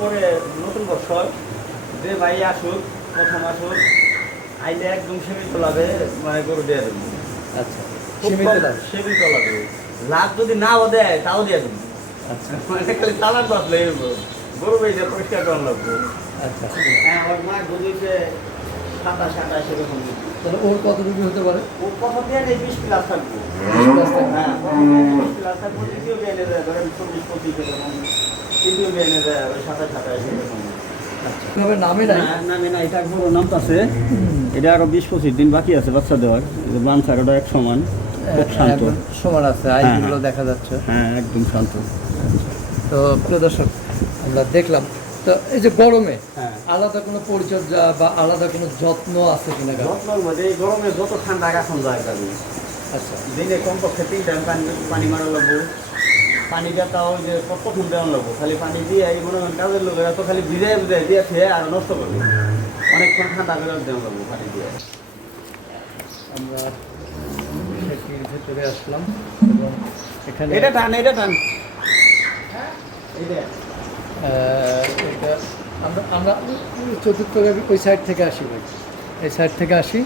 পরে নতুন বছর। যে ভাই আসুক প্রথম আসুক আইলে একদম সীমিত লাভে মানে গরু দিয়ে দেবো। আচ্ছা সীমিত সীমিত লাভে। লাভ যদি নাও দেয় তাও দিয়ে দেবো। আচ্ছা। মানে খালি গরু বেঁচে পরিষ্কার করা লাগবে। আচ্ছা। হ্যাঁ ওর মা দুদিকে সাতাশ আঠাশ এরকম। তাহলে ওর কত হতে পারে? ও প্রথম দিয়ে নেই বিশ প্লাস থাকব। হ্যাঁ বিশ প্লাস থাকব দ্বিতীয় দিয়ে ধরেন পঁচিশ এরকম। তৃতীয় দিয়ে এনে দেয় ওই সাতাশ আঠাশ এরকম আচ্ছা। তবে নামে নাই? না, না, না, এটা বড় নামটা আছে। এটা আরও বিশ পঁচিশ দিন বাকি আছে বাচ্চা দেওয়ার। বান ছাড় এক সমান শান্ত। সমান আছে আইগুলো দেখা যাচ্ছে। হ্যাঁ একদম শান্ত। তো প্রিয় দর্শক আমরা দেখলাম। তো এই যে গরমে হ্যাঁ। আলাদা কোনো পরিচর্যা বা আলাদা কোনো যত্ন আছে কিনা এই গরমে যত ঠান্ডা যায় আচ্ছা। দিনে কমপক্ষে তিন টাইম পানি পানি মারা লাগবো। পানিটা তাও যে প্রথম দেওয়ান লাগবো খালি পানি দিয়ে এই মনে করেন কাজের লোকের খালি ভিজাই ভিজাই দিয়ে খেয়ে আর নষ্ট করবে অনেকক্ষণ ঠান্ডা করে দেওয়া লাগবো পানি দিয়ে। আমরা সেটির ভেতরে আসলাম এবং এখানে এটা টান এটা টান। এইটা আহ, এটা আমরা আমরা চতুর্থ ওই সাইড থেকে আসি ভাই। এই সাইড থেকে আসি।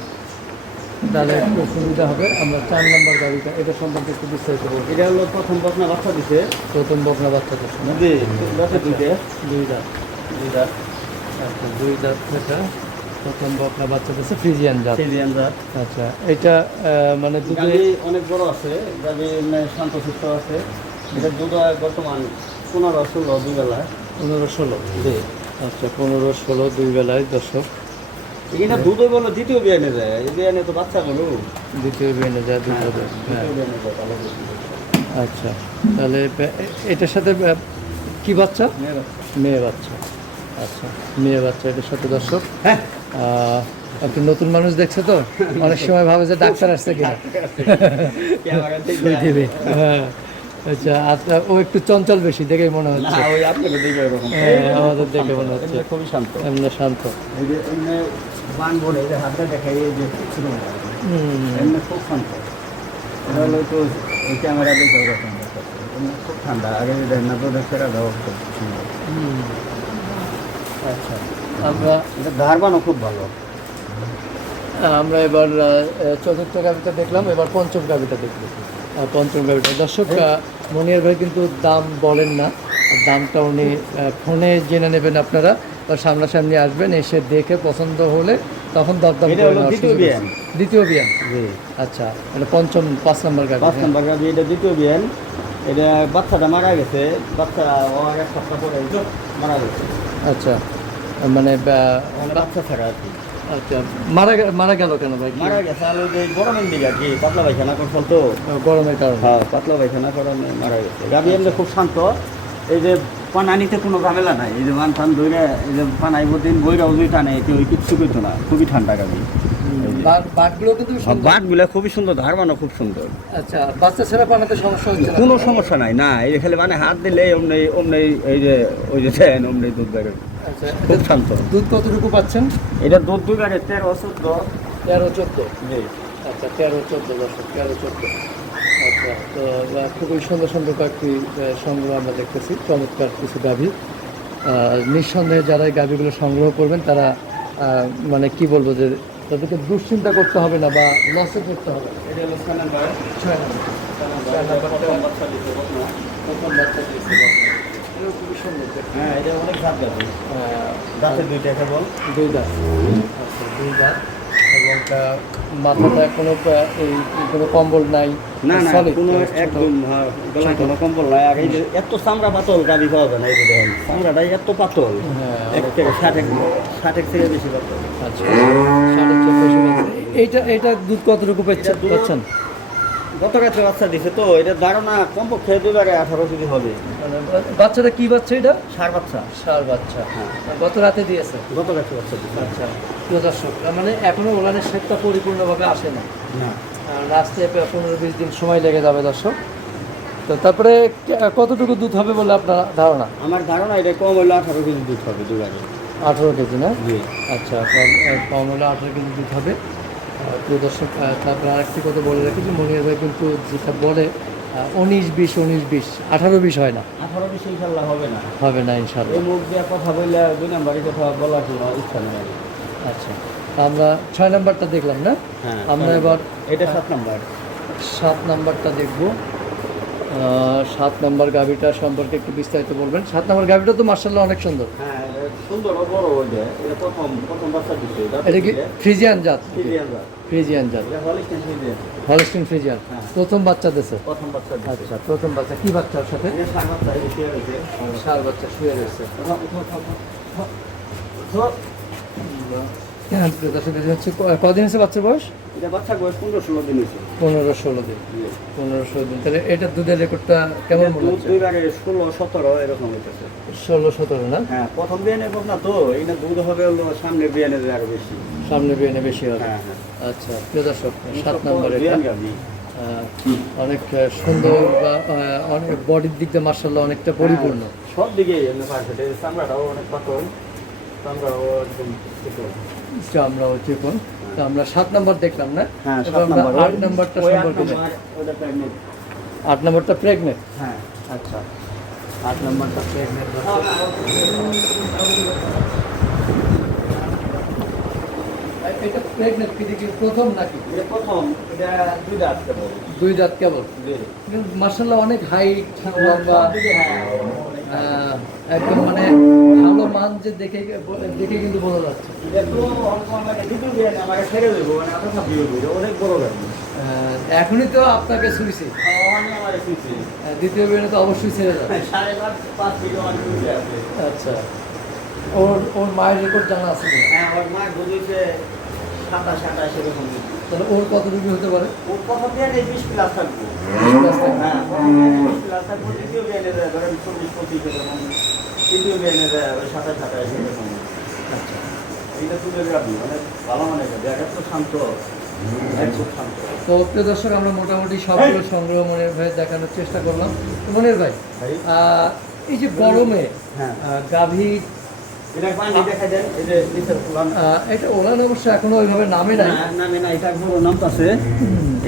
তাহলে একটু সুবিধা হবে। আমরা চার নম্বর গাড়িটা এটা সম্পর্কে একটু বিস্তারিত বলব। এটা হলো প্রথম বকনা বাচ্চা দিছে। প্রথম বকনা সময় জি বাচ্চা দিতে দুই দাঁত। দুই দাঁত। আচ্ছা দুই দাঁত এটা প্রথম বকনা বাচ্চা দিচ্ছে ফ্রিজিয়ান জাত। সিলিয়ান জাত। আচ্ছা এটা মানে দুধে অনেক বড় আছে। গাভি মানে শান্ত সুস্থ আছে। এটা দুধ বর্তমান পনেরো ষোলো দুই বেলায়। পনেরো ষোলো। জি। আচ্ছা পনেরো ষোলো দুই বেলায় দর্শক। এটা দুধ বলো দ্বিতীয় বিয়ানে যায়। এই বিয়ানে তো বাচ্চা দ্বিতীয় বেনে যায় হ্যাঁ, হ্যাঁ। দ্বিতীয় বিয়ানে যায় দুধ। আচ্ছা তাহলে এটার সাথে কি বাচ্চা? মেয়ে বাচ্চা। আচ্ছা মেয়ে বাচ্চা এটার সাথে দর্শক। হ্যাঁ। একটু নতুন মানুষ দেখছে তো? অনেক সময় ভাবে যে ডাক্তার আসছে কিনা। পৃথিবী। হ্যাঁ। আচ্ছা আচ্ছা ও একটু চঞ্চল বেশি দেখেই মনে হচ্ছে। হ্যাঁ, আমাদের দেখে মনে হচ্ছে। খুবই শান্ত। এমনি শান্ত। বান বলে এই যে হাতটা দেখাই এই যে ছোট এমনি খুব শান্ত। এটা হলো তো এই ক্যামেরা দেখে ওরকম খুব ঠান্ডা। আগে যে দেখেন না তো ফেরা দাও আচ্ছা। আমরা এটা ধারবানও খুব ভালো। আমরা এবার চতুর্থ গাভিটা দেখলাম এবার পঞ্চম গাভিটা দেখব। আহ, পঞ্চম গাভিটা দর্শক মনিয়ার ভাই কিন্তু দাম বলেন না। দামটা উনি ফোনে জেনে নেবেন আপনারা। বা সামনাসামনি আসবেন এসে দেখে পছন্দ হলে তখন দরদাম এটা করে নেওয়ার দ্বিতীয় বিয়ান। দ্বিতীয় বিয়ান? জি। আচ্ছা এটা পঞ্চম পাঁচ নম্বর গাভি পাঁচ হ্যাঁ। নম্বর গাভি এটা দ্বিতীয় বিয়ান। এটা বাচ্চাটা মারা গেছে বাচ্চা ও এক সপ্তাহ পরে মারা গেছে। আচ্ছা মানে মানে বাচ্চা ছাড়া আর কি। আচ্ছা মারা মারা গেল কেন ভাই? মারা গেছে আর ওই যে গরমের দিকে আর কি পাতলা পায়খানা করছিল তো। গরমের কারণে। হ্যাঁ পাতলা পায়খানা কারণে মারা গেছে। গাভি এমনি খুব শান্ত। এই যে পানানিতে কোনো ঝামেলা নাই। এই যে মান টান ধরে এই যে পানাইব দিন বইরাও দুই টানে এতে ওই কিচ্ছু করতো না খুবই ঠান্ডা গাভি বাট- বাটগুলো কিন্তু সুন্দর। বাটগুলা খুবই সুন্দর ধারবানো খুব সুন্দর। আচ্ছা বাচ্চা ছেড়ে পানাতে সমস্যা হচ্ছে কোনো সমস্যা নাই না এই খালি মানে হাত দিলে অমনি অমনি এই যে ওই যে দেন অমনি দুধ বেরোয় আচ্ছা খুব শান্ত। দুধ কতটুকু পাচ্ছেন? এটা দুধ দুই গাড়ি তেরো চোদ্দ। তেরো চোদ্দ? জি। আচ্ছা তেরো চোদ্দ দশক তেরো চোদ্দ। আচ্ছা তো খুবই সুন্দর সুন্দর কয়েকটি সংগ্রহ আমরা দেখতেছি চমৎকার কিছু গাভী। নিঃসন্দেহে যারা এই গাভীগুলো সংগ্রহ করবেন তারা মানে কি বলব যে তাদেরকে দুশ্চিন্তা করতে হবে না বা লসে করতে হবে। হ্যাঁ এটা অনেক দাঁতে দুইটা কেবল দুই দাঁত। আচ্ছা দুই দাঁত। এবং মাথাটা কোনো এই কোনো কম্বল নাই। না না কোনো ছোট। একদম গলায় কোনো কম্বল নাই। আগে এত চামড়া পাতল গাভি পাওয়া যায় না এই দেখেন চামড়াটাই এত পাতল। হ্যাঁ, এক থেকে ষাট এক ষাট এক থেকে বেশি পাতল। আচ্ছা। এইটা এইটা দুধ কতটুকু পাচ্ছেন? গত রাত্রে বাচ্চা দিছে তো এটা ধারণা কমপক্ষে দুবারে আঠারো কেজি হবে। বাচ্চাটা কি বাচ্চা এটা? সার বাচ্চা। সার বাচ্চা। হ্যাঁ। গত রাতে দিয়েছে? গত রাত্রে বাচ্চা আচ্ছা প্রিয় দর্শক মানে এখনও ওলানের শেপটা পরিপূর্ণভাবে আসে না। না। প্রায় পনেরো বিশ দিন সময় লেগে যাবে দর্শক। তো তারপরে কতটুকু দুধ হবে বলে আপনার ধারণা? আমার ধারণা এটা কম হইলে আঠারো কেজি দুধ হবে দুবারে আঠেরো কেজি না? আচ্ছা কম হলে আঠেরো কেজি দুধ হবে। প্রিয় দর্শক তারপরে আরেকটি কথা বলে রাখি যে মনির ভাই কিন্তু যেটা বলে উনিশ বিশ উনিশ বিশ আঠারো বিশ হয় না। আঠারো বিশ ইনশাল্লাহ হবে না। হবে না ইনশাল্লাহ। এই মুখ দিয়ে কথা বললে দুই নাম্বারই কথা বলার কোনো ইচ্ছা নেই আচ্ছা আমরা ছয় নাম্বারটা দেখলাম না? হ্যাঁ আমরা এবার এটা সাত নাম্বার। সাত নাম্বারটা দেখব। সাত নাম্বার গাভিটা সম্পর্কে একটু বিস্তারিত বলবেন। সাত নাম্বার গাভিটা তো মার্শাল্লাহ অনেক সুন্দর। হ্যাঁ সুন্দর বড় হয়ে যায়। এটা প্রথম প্রথম বাচ্চা দিচ্ছে এটা কি ফ্রিজিয়ান জাত ফ্রিজিয়ান জাত। ফ্রিজিয়ান জাত। এটা হলিস্টিন ফ্রিজিয়ান। Holstein Friesian. হ্যাঁ। প্রথম বাচ্চা দিছে? প্রথম বাচ্চা আচ্ছা প্রথম বাচ্চা। কি বাচ্চার সাথে? সার বাচ্চা শুয়ে রয়েছে। সার বাচ্চা শুয়ে রয়েছে। হ্যাঁ, হচ্ছে কদিন বাচ্চার বয়স? এটা বাচ্চা বয়স পনেরো ষোলো দিন হয়েছে। পনেরো ষোলো দিন। পনেরো ষোলো দিন। তাহলে এটা দুধের রেকর্ডটা কেমন মনে দুধ ষোলো সতেরো এরকম হইতেছে। ষোলো সতেরো না? হ্যাঁ প্রথম বিয়ানে না তো এই না দুধ হবে হলো সামনে বিয়ানে আরও বেশি। সামনে বিয়ে বেশি হবে? হ্যাঁ আচ্ছা প্রিয় দর্শক সাত নম্বর অনেক সুন্দর বা অনেক বডির দিক দিয়ে মার্শাল্লাহ অনেকটা পরিপূর্ণ। সব দিকে এমনি পারফেক্ট এই চামড়াটাও অনেক পাতল চামড়াও একদম চামড়াও চিকন তো আমরা সাত নম্বর দেখলাম না? হ্যাঁ আমরা আট নম্বরটা আট সম্পর্কে। আট নম্বরটা প্রেগনেন্ট হ্যাঁ আচ্ছা। আট নম্বরটা প্রেগনেন্ট এটা প্রেগনেন্ট কি প্রথম নাকি? এটা প্রথম এটা দুই দাঁত কেবল। দুই দাঁত কেবল। জি। মার্শাল্লাহ অনেক হাইট লম্বা। একদম মানে ভালো মান যে দেখে দেখে কিন্তু বোঝা যাচ্ছে। এখনই তো আপনাকে শুয়েছি দ্বিতীয় বিয়ে তো অবশ্যই ছেড়ে যাবে। আচ্ছা। ওর ওর মায়ের রেকর্ড জানা আছে? হ্যাঁ ওর মা বুঝেছে সাতাশ আঠাশ এরকম তাহলে ওর কত রুপি হতে পারে? ওর কত বিশ প্লাস থাকব তো শান্ত এক শান্ত তো প্রিয় দর্শক আমরা মোটামুটি সবগুলো সংগ্রহ মনের ভাই দেখানোর চেষ্টা করলাম। মনের ভাই এই! যে গরমে হ্যাঁ। গাভী এটা পানি দেখা যায় এই যে নিচের ফুলান এটা ওলান অবশ্য এখনও ওইভাবে নামে নাই। না না না এটা বড় নাম আছে।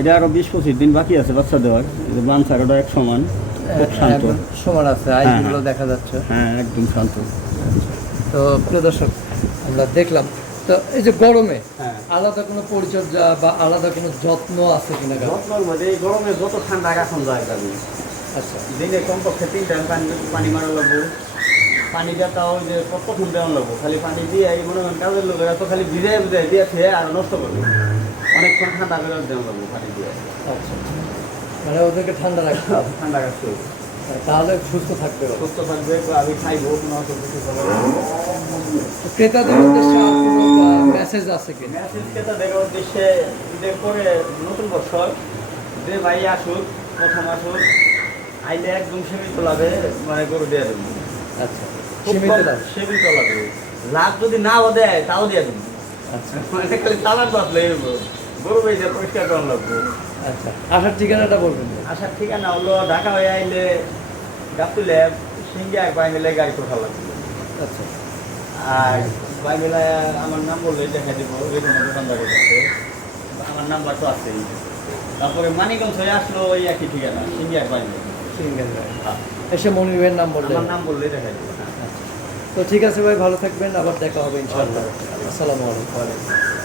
এটা আরও বিশ পঁচিশ দিন বাকি আছে বাচ্চা দেওয়ার। এই যে এক সমান খুব শান্ত। সমান আছে আইগুলো দেখা যাচ্ছে। হ্যাঁ একদম শান্ত। তো প্রিয় দর্শক আমরা দেখলাম। তো এই যে গরমে হ্যাঁ। আলাদা কোনো পরিচর্যা বা আলাদা কোনো যত্ন আছে কিনা গাভীর? যত্নর মধ্যে এই গরমে যত ঠান্ডা যায় আচ্ছা। দিনে কমপক্ষে তিন টাইম পানি পানি মারা লাগবো। পানি তাও যে প্রথম দেওয়ান লাগবো খালি পানি দিয়ে এই মনে করেন কাজের লোকেরা তো খালি ভিজাই ভিজাই দিয়ে খেয়ে আর নষ্ট করবে অনেকক্ষণ ঠান্ডা করে দেওয়ান লাগবো পানি দিয়ে। আচ্ছা। মানে ওদেরকে ঠান্ডা রাখতে ঠান্ডা রাখতে হবে। তাহলে সুস্থ থাকবে সুস্থ থাকবে আমি খাইবো কোনো ক্রেতাদের উদ্দেশ্যে মেসেজ আছে কিনা মেসেজ কেতা দেখার উদ্দেশ্যে ঈদের পরে নতুন বছর যে ভাই আসুক প্রথম আসুক আইলে একদম সীমিত লাভে মানে গরু দেবো। আচ্ছা। লাভ যদি নাও দেয় তাও দিয়ে দেবো। আচ্ছা। মানে খালি চালান বাঁচলে গরু বেঁচে পরিষ্কার করা লাগবো। আচ্ছা আসার ঠিকানাটা বলবেন। আসার ঠিকানা হলো ঢাকা হয়ে আইলে গাতুলে সিঙ্গে এক বাই মিলে গাড়ি কোঠা লাগবে। আচ্ছা। আর বাই মিলে আমার নাম বললে দেখা দিব যে দোকানদারের কাছে আমার নাম্বার তো আছেই। তারপরে মানিকগঞ্জ হয়ে আসলো ওই একই ঠিকানা সিঙ্গে এক বাই মিলে সিঙ্গেল এসে মনিবের নাম বললেন আমার নাম বললেই দেখা দিব। হ্যাঁ তো ঠিক আছে ভাই ভালো থাকবেন আবার দেখা হবে ইনশাআল্লাহ। আসসালামু আলাইকুম।